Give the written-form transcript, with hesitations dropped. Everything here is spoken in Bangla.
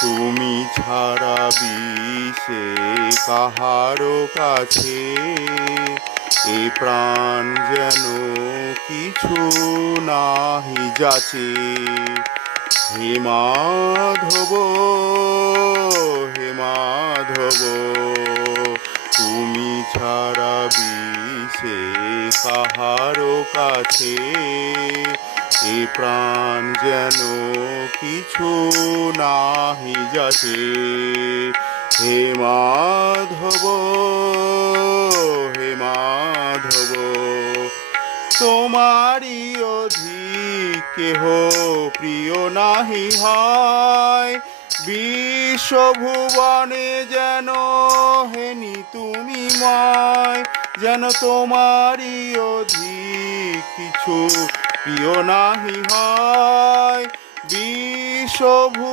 তুমি ছাড়া বিষে কাহারো কাছে এ প্রাণ যেন কিছু নাহি যাচে। হে মাধব, হে মাধব, তুমি ছাড়া বিষে কাহারো কাছে এ প্রাণ যেন কিছু নাহি যাচে। হে মাধব, হে মাধব, তোমারি অধিক কেহ প্রিয় নাহি হয়। বিশ্বভুবনে যেন হেনি তুমি ময়, যেন তোমারি অধিক কিছু প্রিয় নাহি হয়। বিশ্বভু